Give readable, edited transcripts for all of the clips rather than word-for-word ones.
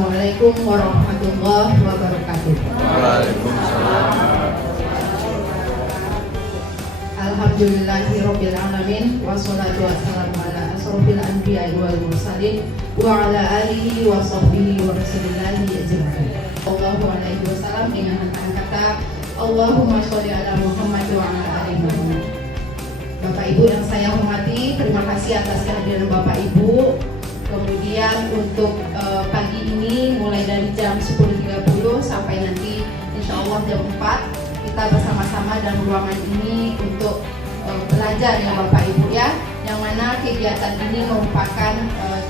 Assalamualaikum warahmatullahi wabarakatuh. Waalaikumsalam. Alhamdulillahirabbil alamin wassalatu wassalamu ala asrofil anbiya'i wal mursalin wa ala alihi wa sahbihi wa rasulillahi ajma'in. Allahu alaihi wasallam dengan kata Allahumma sholli ala Muhammad wa ala ali Muhammad. Bapak Ibu yang saya hormati, terima kasih atas kehadiran Bapak Ibu. Kemudian untuk pagi ini mulai dari jam 10.30 sampai nanti insya Allah jam 4 kita bersama-sama dalam ruangan ini untuk belajar ya Bapak Ibu ya, yang mana kegiatan ini merupakan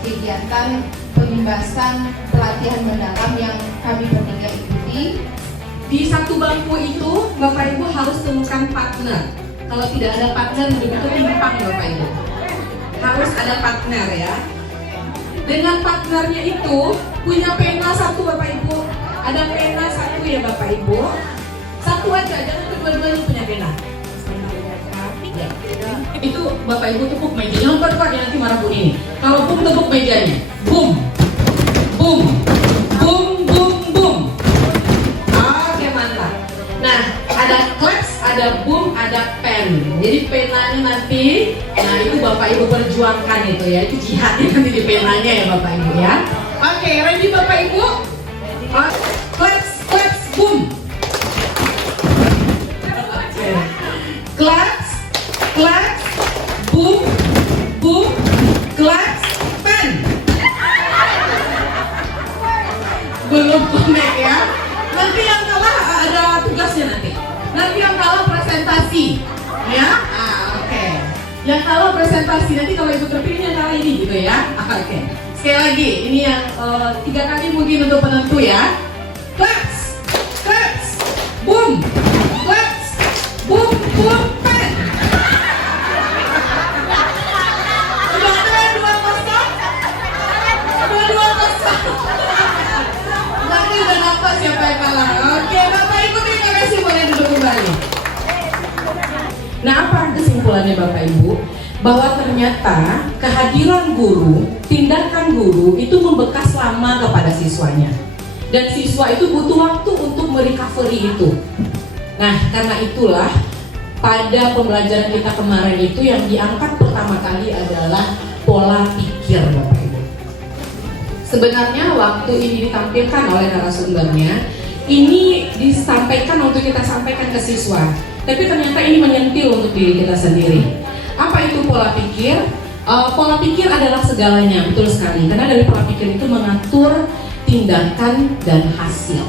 kegiatan pembahasan pelatihan mendalam yang kami bertiga ikuti. Di satu bangku itu Bapak Ibu harus temukan partner. Kalau tidak ada partner betul-betul timpang Bapak Ibu. Harus ada partner ya. Dengan partnernya itu punya pena satu Bapak Ibu. Ada pena satu ya Bapak Ibu. Satu aja, jangan kedua-duanya punya pena. Ya. Itu Bapak Ibu tepuk meja. Jangan kuat-kuat ya, nanti marah Bu ini. Kalau bum tepuk mejanya. Bum. Bum. Bum bum bum. Oke, mantap. Nah, ada claps, ada boom, ada pen. Jadi penanya nanti, nah itu Bapak Ibu perjuangkan itu ya. Itu jihadnya nanti di penanya ya Bapak Ibu ya. Oke, ready Bapak Ibu? Claps, claps, boom. Claps, claps, boom, boom, claps, pen. Belum connect ya. Nanti yang kalah ada tugasnya nanti. Nanti yang kalah presentasi, ya. Oke. Yang kalah presentasi nanti kalau Ibu terpilih yang kalah ini gitu ya. Oke. Sekali lagi, ini yang 3 kali mungkin untuk penentu ya. Claps, claps, boom, claps, boom, boom, pen. Sudah ada yang 2-0? 2-0. Nanti udah dapat siapa yang kalah. Oke, Bapak Ibu terima kasih, boleh duduk kembali. Nah, apa kesimpulannya Bapak Ibu? Bahwa ternyata kehadiran guru, tindakan guru itu membekas lama kepada siswanya. Dan siswa itu butuh waktu untuk merecovery itu. Nah, karena itulah pada pembelajaran kita kemarin itu yang diangkat pertama kali adalah pola pikir Bapak Ibu. Sebenarnya waktu ini ditampilkan oleh narasumbernya, ini disampaikan untuk kita sampaikan ke siswa. Tapi ternyata ini menyentil untuk diri kita sendiri. Apa itu pola pikir? Pola pikir adalah segalanya, betul sekali. Karena dari pola pikir itu mengatur tindakan dan hasil.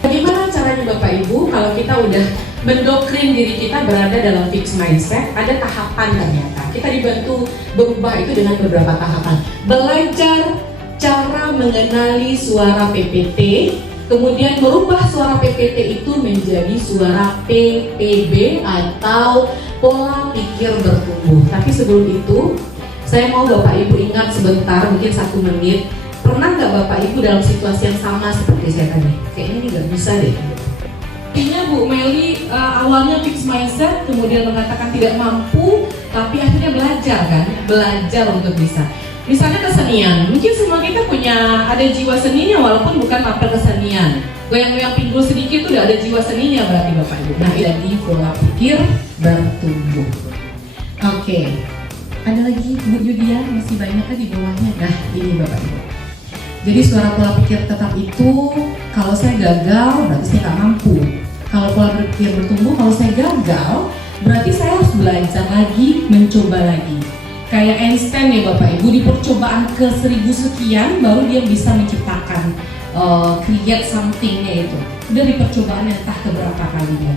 Bagaimana caranya Bapak Ibu kalau kita udah mendoktrin diri kita berada dalam fixed mindset? Ada tahapan ternyata. Kita dibantu berubah itu dengan beberapa tahapan. Belajar cara mengenali suara PPT, kemudian merubah suara PPT itu menjadi suara PPB atau pola pikir bertumbuh. Tapi sebelum itu, saya mau Bapak Ibu ingat sebentar, mungkin 1 menit. Pernah nggak Bapak Ibu dalam situasi yang sama seperti saya tadi? Kayaknya ini nggak bisa deh. Artinya Bu Meli awalnya fixed mindset, kemudian mengatakan tidak mampu, tapi akhirnya belajar kan? Belajar untuk bisa. Misalnya kesenian, mungkin semua kita punya ada jiwa seninya walaupun bukan tampil kesenian. Goyang-goyang pinggul sedikit itu udah ada jiwa seninya berarti Bapak Ibu. Nah, jadi pola pikir bertumbuh. Oke. Ada lagi Bu Yudia, masih banyak kan di bawahnya. Nah, ini Bapak Ibu. Jadi suara pola pikir tetap itu, kalau saya gagal berarti saya nggak mampu. Kalau pola pikir bertumbuh, kalau saya gagal berarti saya harus belajar lagi, mencoba lagi. Kayak Einstein ya Bapak Ibu, di percobaan ke 1000 sekian baru dia bisa menciptakan create something-nya itu. Udah di percobaan yang entah keberapa kalinya.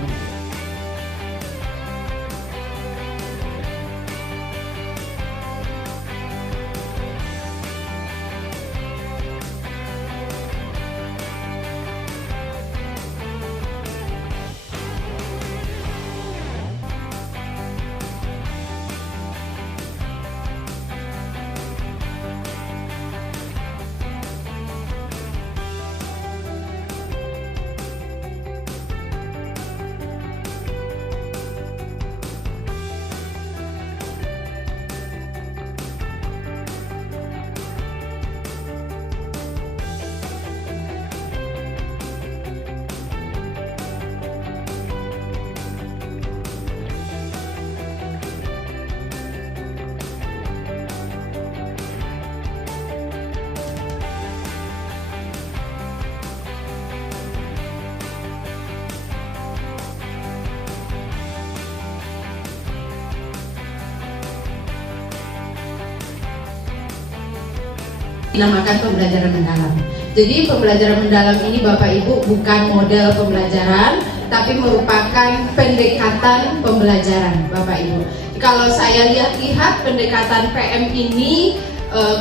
dinamakan pembelajaran mendalam. Jadi pembelajaran mendalam ini Bapak Ibu bukan model pembelajaran, tapi merupakan pendekatan pembelajaran Bapak Ibu. Kalau saya lihat-lihat pendekatan PM ini,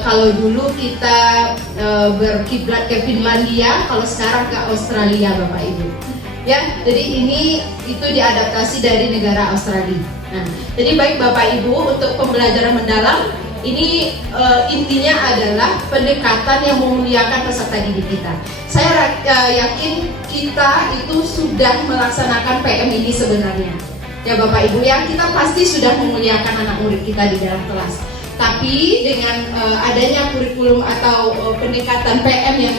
kalau dulu kita berkiblat ke Finlandia, kalau sekarang ke Australia Bapak Ibu. Ya, jadi ini itu diadaptasi dari negara Australia. Nah, jadi baik Bapak Ibu, untuk pembelajaran mendalam ini intinya adalah pendekatan yang memuliakan peserta didik kita. Saya yakin kita itu sudah melaksanakan PM ini sebenarnya. Ya Bapak Ibu ya, kita pasti sudah memuliakan anak murid kita di dalam kelas. Tapi dengan adanya kurikulum atau pendekatan PM yang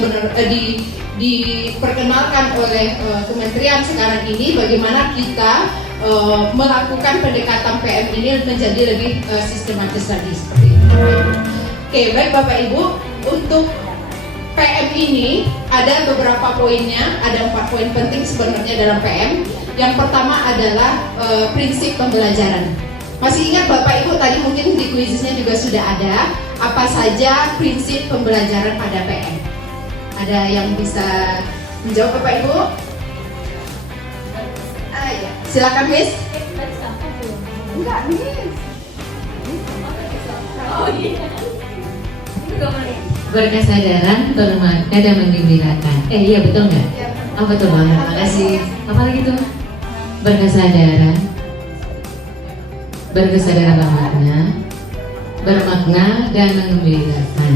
diperkenalkan oleh kementerian sekarang ini, bagaimana kita melakukan pendekatan PM ini menjadi lebih sistematis lagi seperti itu. Oke, baik Bapak Ibu, untuk PM ini ada beberapa poinnya, ada 4 poin penting sebenarnya dalam PM. Yang pertama adalah prinsip pembelajaran. Masih ingat Bapak Ibu tadi mungkin di kuisnya juga sudah ada apa saja prinsip pembelajaran pada PM? Ada yang bisa menjawab Bapak Ibu? Ya. Silakan Miss. Enggak, Miss. Oh iya. Berkesadaran, bermakna dan menggembirakan. Iya betul nggak? Ya. Oh betul banget. Makasih. Apa lagi tuh? Berkesadaran, bermakna dan menggembirakan.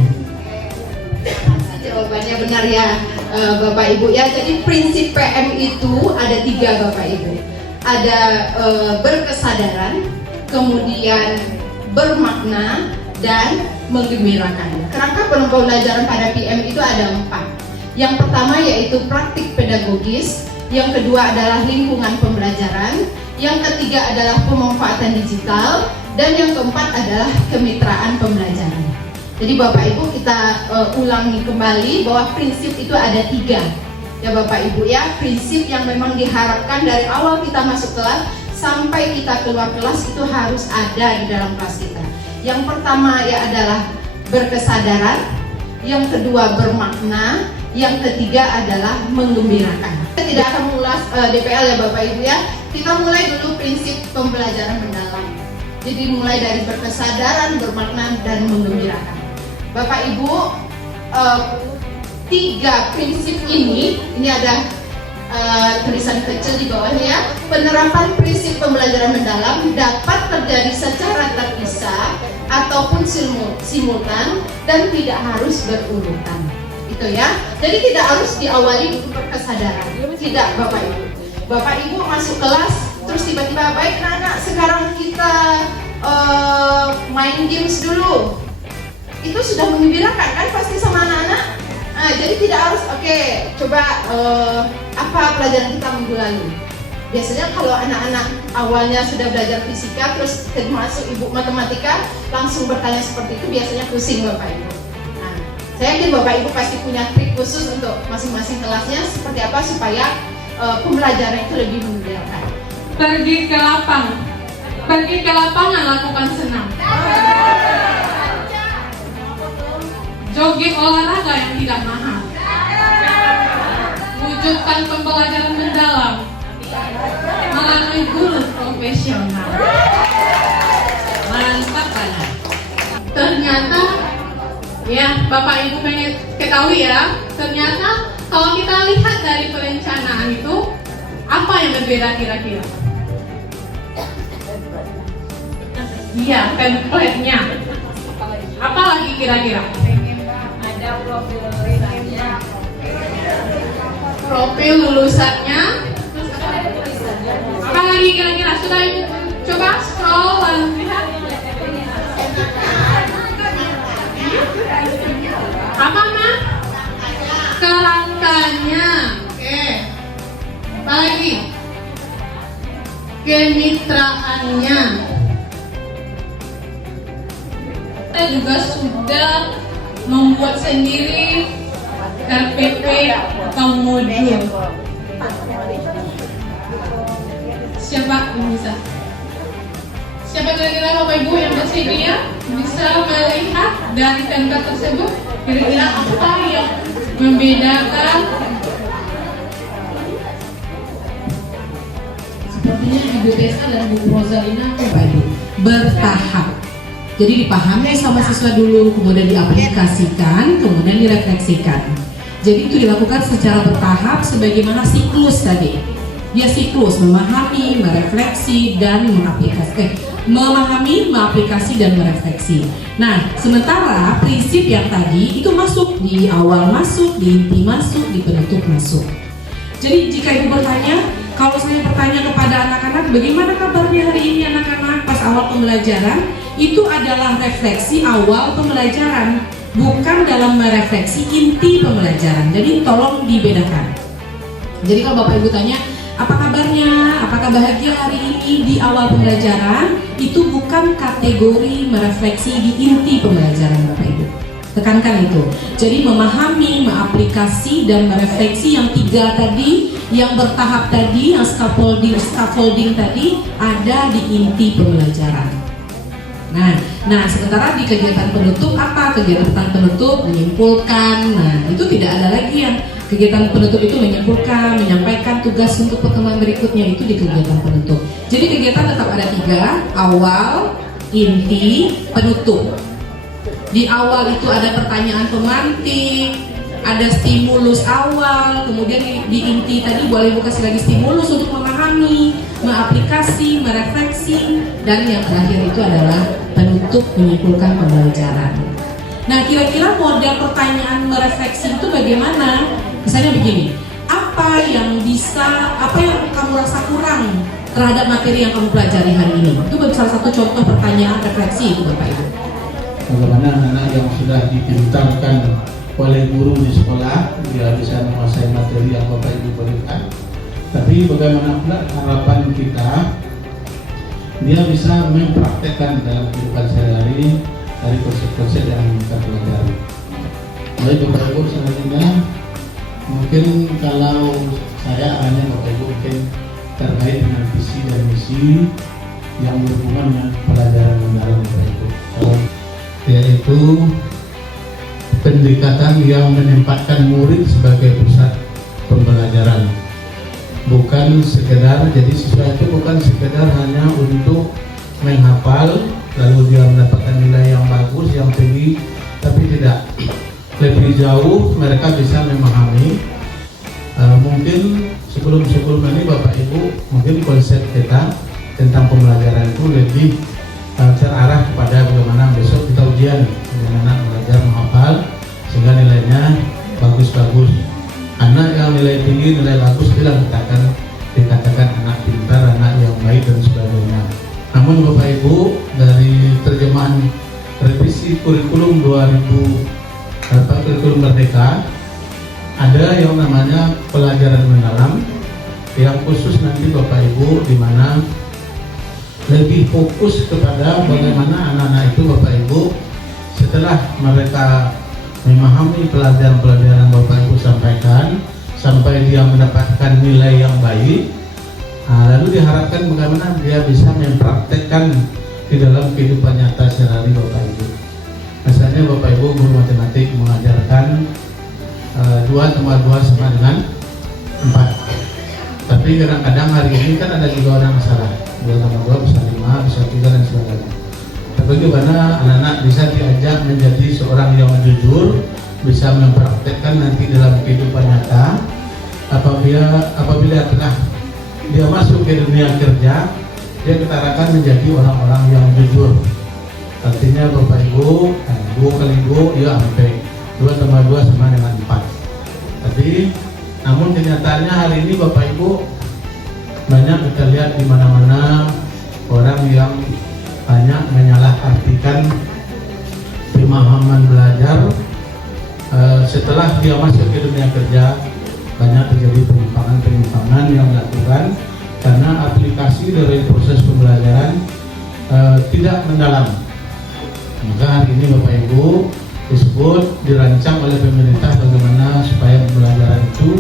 Jawabannya benar ya Bapak Ibu ya. Jadi prinsip PM itu ada 3 Bapak Ibu. Ada berkesadaran, kemudian bermakna dan menggembirakan. Kerangka pembelajaran pada PM itu ada 4. Yang pertama yaitu praktik pedagogis, yang kedua adalah lingkungan pembelajaran, yang ketiga adalah pemanfaatan digital, dan yang keempat adalah kemitraan pembelajaran. Jadi Bapak Ibu kita ulangi kembali bahwa prinsip itu ada 3 ya Bapak Ibu ya. Prinsip yang memang diharapkan dari awal kita masuk kelas sampai kita keluar kelas itu harus ada di dalam kelas kita. Yang pertama ya adalah berkesadaran, yang kedua bermakna, yang ketiga adalah menggembirakan. Kita tidak akan mengulas DPL ya Bapak Ibu ya. Kita mulai dulu prinsip pembelajaran mendalam. Jadi mulai dari berkesadaran, bermakna, dan menggembirakan. Bapak Ibu, 3 prinsip ini ada tulisan kecil di bawahnya ya. Penerapan prinsip pembelajaran mendalam dapat terjadi secara terpisah ataupun simultan dan tidak harus berurutan. Itu ya. Jadi tidak harus diawali dengan berkesadaran. Tidak Bapak Ibu. Bapak Ibu masuk kelas terus tiba-tiba baik anak sekarang kita main games dulu. Itu sudah menggembirakan kan pasti sama anak-anak. Nah, jadi tidak harus coba apa pelajaran kita minggu lalu. Biasanya kalau anak-anak awalnya sudah belajar fisika terus masuk ibu matematika langsung bertanya seperti itu biasanya pusing Bapak Ibu. Nah, saya yakin Bapak Ibu pasti punya trik khusus untuk masing-masing kelasnya seperti apa supaya pembelajaran itu lebih menggembirakan. Pergi ke lapangan lakukan senam. Jogging olahraga yang tidak mahal. Wujudkan pembelajaran mendalam melalui guru profesional. Mantap banget. Ternyata ya Bapak Ibu pengen ketahui ya, ternyata kalau kita lihat dari perencanaan itu apa yang berbeda kira-kira? Iya, template-nya. Apa lagi kira-kira? Ada profil lulusannya. Profil lulusannya. Apa lagi kira-kira? Sudah coba scroll dan lihat. Apa mah? Kerangkanya. Oke. Apa lagi? Kemitraannya. Kita juga sudah membuat sendiri RPP atau modul. Siapa yang bisa? Siapa kira-kira Bapak Ibu yang bersedia bisa melihat dari template tersebut? Kira-kira apa yang membedakan? Sepertinya Ibu Tessa dan Bu Rosalina bertahap. Jadi dipahami sama siswa dulu, kemudian diaplikasikan, kemudian direfleksikan. Jadi itu dilakukan secara bertahap sebagaimana siklus tadi. Dia siklus memahami, merefleksi, dan memahami, mengaplikasi, dan merefleksi. Nah, sementara prinsip yang tadi itu masuk di awal masuk, di inti masuk, di penutup masuk. Jadi jika Ibu bertanya, kalau saya bertanya kepada anak-anak, bagaimana kabarnya hari ini anak-anak pas awal pembelajaran, itu adalah refleksi awal pembelajaran, bukan dalam merefleksi inti pembelajaran. Jadi tolong dibedakan. Jadi kalau Bapak Ibu tanya, apa kabarnya, apakah bahagia hari ini di awal pembelajaran, itu bukan kategori merefleksi di inti pembelajaran Bapak Ibu. Tekankan itu. Jadi memahami, mengaplikasi, dan merefleksi yang 3 tadi, yang bertahap tadi, yang scaffolding tadi ada di inti pembelajaran. Nah, sementara di kegiatan penutup apa? Kegiatan penutup menyimpulkan. Nah, itu tidak ada lagi yang kegiatan penutup itu menyimpulkan, menyampaikan tugas untuk pertemuan berikutnya, itu di kegiatan penutup. Jadi kegiatan tetap ada 3, awal, inti, penutup. Di awal itu ada pertanyaan pemantik, ada stimulus awal, kemudian di inti tadi boleh kasih lagi stimulus untuk memahami, mengaplikasi, merefleksi, dan yang terakhir itu adalah penutup menyimpulkan pembelajaran. Nah, kira-kira model pertanyaan merefleksi itu bagaimana? Misalnya begini, apa yang kamu rasa kurang terhadap materi yang kamu pelajari hari ini? Itu salah satu contoh pertanyaan refleksi itu Bapak Ibu. Bagaimana anak yang sudah dipintarkan oleh guru di sekolah, dia bisa menguasai materi yang Bapak Ibu berikan. Tapi bagaimana pula harapan kita, dia bisa mempraktekkan dalam kehidupan sehari-hari dari konsep-konsep yang kita pelajari. Baik Bapak Ibu selanjutnya, mungkin kalau saya hanya Bapak Ibu mungkin terkait dengan visi dan misi yang berhubungan dengan pelajaran mendalam Bapak Ibu, yaitu pendekatan yang menempatkan murid sebagai pusat pembelajaran, bukan sekedar, jadi siswa itu bukan sekedar hanya untuk menghafal lalu dia mendapatkan nilai yang bagus, yang tinggi, tapi tidak, lebih jauh mereka bisa memahami. Mungkin sebelum ini Bapak Ibu, mungkin konsep kita tentang pembelajaran itu lebih terarah kepada bagaimana besok kita ujian, bagaimana belajar menghafal sehingga nilainya bagus-bagus. Anak yang nilai tinggi, nilai bagus tidak dikatakan anak pintar, anak yang baik dan sebagainya. Namun Bapak Ibu, dari terjemahan revisi kurikulum 2000 kurikulum Merdeka, ada yang namanya pelajaran mendalam yang khusus nanti Bapak Ibu, di mana lebih fokus kepada bagaimana anak-anak itu Bapak Ibu setelah mereka memahami pelajaran-pelajaran Bapak Ibu sampaikan sampai dia mendapatkan nilai yang baik, lalu diharapkan bagaimana dia bisa mempraktekkan di dalam kehidupan nyata sehari-hari Bapak Ibu. Misalnya Bapak Ibu guru matematik mengajarkan 2 tambah 2 sama dengan 4, tapi kadang-kadang hari ini kan ada juga orang salah, 2 tambah 2 bisa 5, bisa 3 dan sebagainya. Tapi bagaimana anak-anak bisa diajak menjadi seorang yang jujur, bisa mempraktekkan nanti dalam kehidupan nyata apabila telah dia masuk ke dunia kerja, dia ketarakan menjadi orang-orang yang jujur. Artinya Bapak Ibu, 2 kali 2 ya sampai 2 tambah 2 sama dengan 4. Tapi namun kenyataannya hari ini Bapak Ibu banyak kita lihat di mana-mana orang yang banyak menyalahartikan pemahaman belajar. Setelah dia masuk ke dunia kerja, banyak terjadi penyimpangan yang dilakukan karena aplikasi dari proses pembelajaran tidak mendalam. Maka hari ini Bapak Ibu disebut dirancang oleh pemerintah bagaimana supaya pembelajaran itu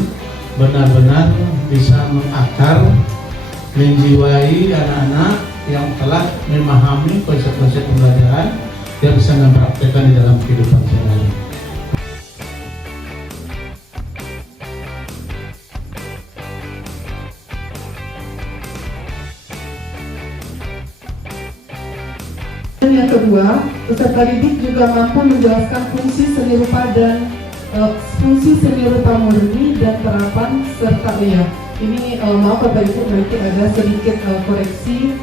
benar-benar bisa mengakar, menjiwai anak-anak yang telah memahami konsep-konsep pembelajaran, dia bisa mempraktekkan di dalam kehidupan sehari-hari. Dan yang kedua, peserta didik juga mampu menjelaskan fungsi seni rupa dan fungsi seni rupa murni dan terapan serta ini maaf Bapak Ibu, nanti ada sedikit koreksi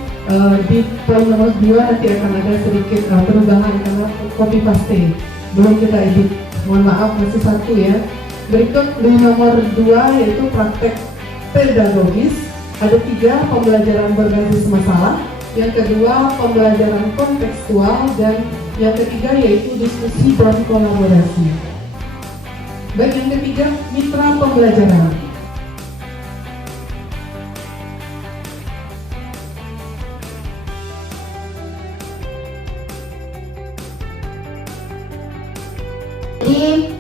di poin nomor 2 nanti akan ada sedikit perubahan karena copy paste belum kita edit, mohon maaf masih satu ya. Berikut di nomor 2 yaitu praktek pedagogis, ada 3 pembelajaran berbasis masalah, yang kedua pembelajaran kontekstual, dan yang ketiga yaitu diskusi dan kolaborasi. Baik, yang ketiga mitra pembelajaran. Jadi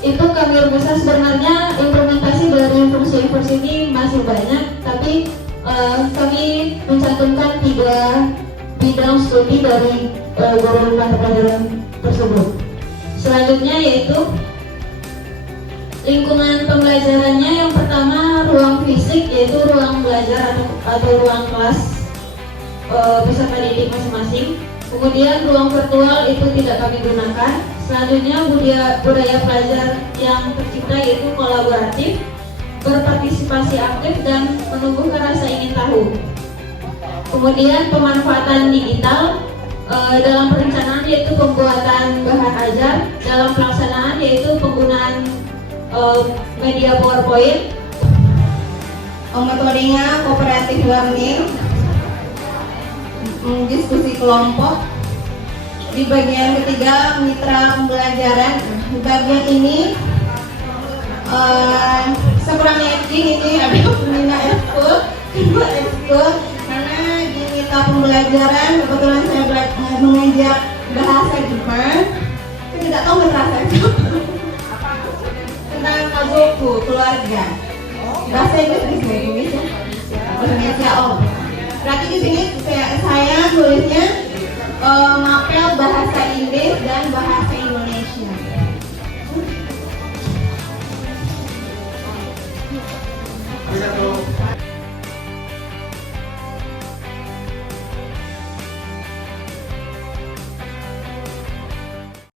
itu kami rumuskan, sebenarnya implementasi dari fungsi-fungsi ini masih banyak, tapi kami mencantumkan 3 bidang studi dari guru mata pelajaran tersebut. Selanjutnya yaitu lingkungan pembelajarannya. Yang pertama ruang fisik, yaitu ruang belajar atau ruang kelas peserta didik masing-masing. Kemudian ruang virtual itu tidak kami gunakan. Selanjutnya budaya pelajar yang tercipta yaitu kolaboratif, berpartisipasi aktif, dan menumbuhkan rasa ingin tahu. Kemudian pemanfaatan digital dalam perencanaan yaitu pembuatan bahan ajar, dalam pelaksanaan yaitu penggunaan media PowerPoint. Metodenya cooperative learning, diskusi kelompok. Di bagian ketiga mitra pembelajaran. Di bagian ini saya kurang yakin ini ada pembina ekskul karena di mitra pembelajaran kebetulan saya mengajar bahasa Jepang. Saya tidak tahu bahasa Jepang tentang kazoku, keluarga. Bahasa Inggris Indonesia. Berarti di sini saya tulisnya mapel bahasa Inggris dan bahasa